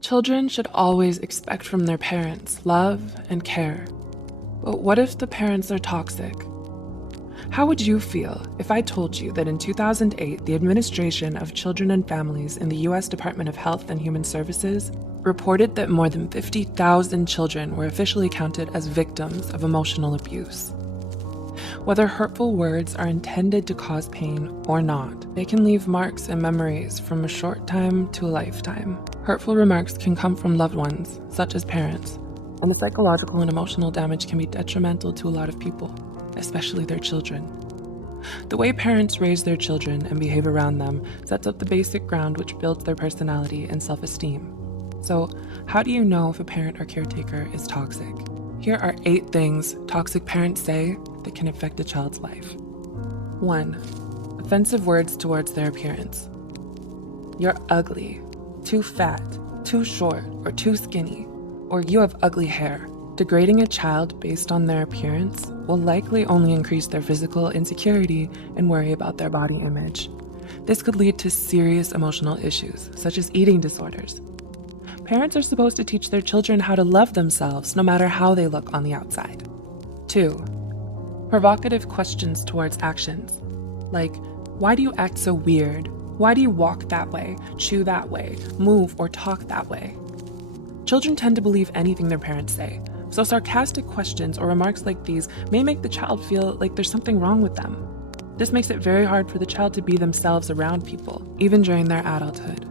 Children should always expect from their parents love and care. But what if the parents are toxic? How would you feel if I told you that in 2008, the Administration of Children and Families in the U.S. Department of Health and Human Services reported that more than 50,000 children were officially counted as victims of emotional abuse? Whether hurtful words are intended to cause pain or not, they can leave marks and memories from a short time to a lifetime. Hurtful remarks can come from loved ones, such as parents, and the psychological and emotional damage can be detrimental to a lot of people, especially their children. The way parents raise their children and behave around them sets up the basic ground which builds their personality and self-esteem. So, how do you know if a parent or caretaker is toxic? Here are 8 things toxic parents say that can affect a child's life. 1. Offensive words towards their appearance. You're ugly, too fat, too short, or too skinny, or you have ugly hair. Degrading a child based on their appearance will likely only increase their physical insecurity and worry about their body image. This could lead to serious emotional issues, such as eating disorders. Parents are supposed to teach their children how to love themselves no matter how they look on the outside. 2. Provocative questions towards actions, like, why do you act so weird? Why do you walk that way, chew that way, move or talk that way? Children tend to believe anything their parents say, so sarcastic questions or remarks like these may make the child feel like there's something wrong with them. This makes it very hard for the child to be themselves around people, even during their adulthood.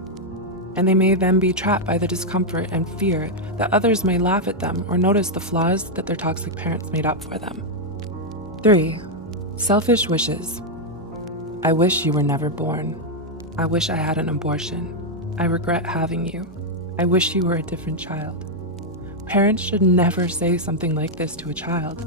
And they may then be trapped by the discomfort and fear that others may laugh at them or notice the flaws that their toxic parents made up for them. 3. Selfish wishes. I wish you were never born. I wish I had an abortion. I regret having you. I wish you were a different child. Parents should never say something like this to a child.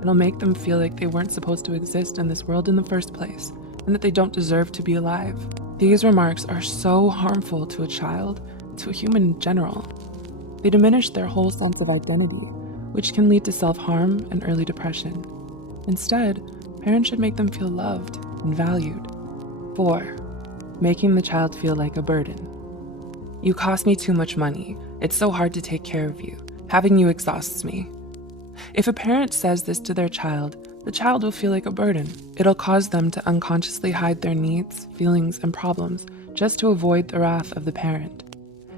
It'll make them feel like they weren't supposed to exist in this world in the first place, and that they don't deserve to be alive. These remarks are so harmful to a child, to a human in general. They diminish their whole sense of identity, which can lead to self-harm and early depression. Instead, parents should make them feel loved and valued. 4. Making the child feel like a burden. You cost me too much money. It's so hard to take care of you. Having you exhausts me. If a parent says this to their child, the child will feel like a burden. It'll cause them to unconsciously hide their needs, feelings, and problems just to avoid the wrath of the parent.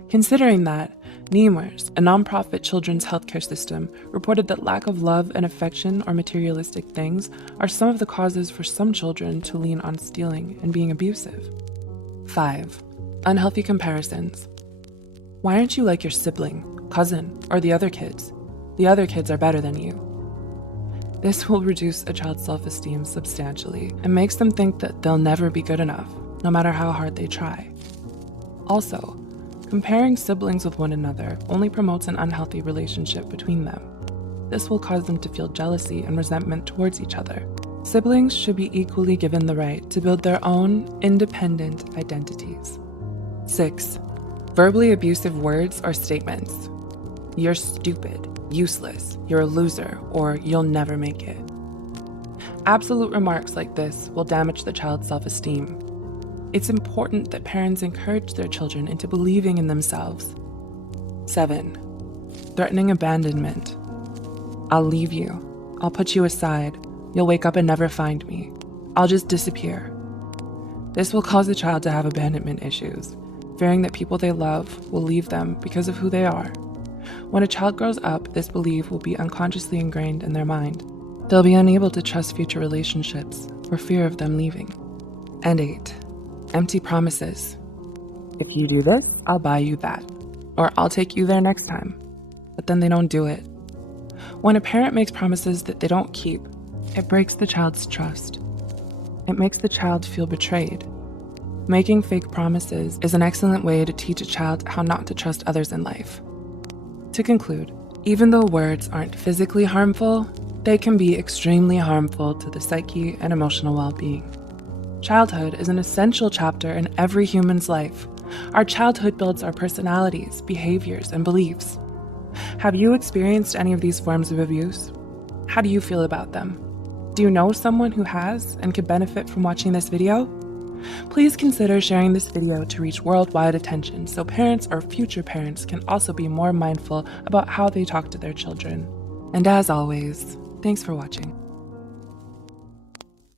Considering that, NEMRS, a nonprofit children's healthcare system, reported that lack of love and affection or materialistic things are some of the causes for some children to lean on stealing and being abusive. 5. Unhealthy comparisons. Why aren't you like your sibling, cousin, or the other kids? The other kids are better than you. This will reduce a child's self-esteem substantially and makes them think that they'll never be good enough, no matter how hard they try. Also, comparing siblings with one another only promotes an unhealthy relationship between them. This will cause them to feel jealousy and resentment towards each other. Siblings should be equally given the right to build their own independent identities. 6. Verbally abusive words or statements. You're stupid, useless, you're a loser, or you'll never make it. Absolute remarks like this will damage the child's self-esteem. It's important that parents encourage their children into believing in themselves. 7. Threatening abandonment. I'll leave you. I'll put you aside. You'll wake up and never find me. I'll just disappear. This will cause the child to have abandonment issues, fearing that people they love will leave them because of who they are. When a child grows up, this belief will be unconsciously ingrained in their mind. They'll be unable to trust future relationships for fear of them leaving. And 8. Empty promises. If you do this, I'll buy you that. Or I'll take you there next time. But then they don't do it. When a parent makes promises that they don't keep, it breaks the child's trust. It makes the child feel betrayed. Making fake promises is an excellent way to teach a child how not to trust others in life. To conclude, even though words aren't physically harmful, they can be extremely harmful to the psyche and emotional well-being. Childhood is an essential chapter in every human's life. Our childhood builds our personalities, behaviors, and beliefs. Have you experienced any of these forms of abuse? How do you feel about them? Do you know someone who has and could benefit from watching this video? Please consider sharing this video to reach worldwide attention so parents or future parents can also be more mindful about how they talk to their children. And as always, thanks for watching.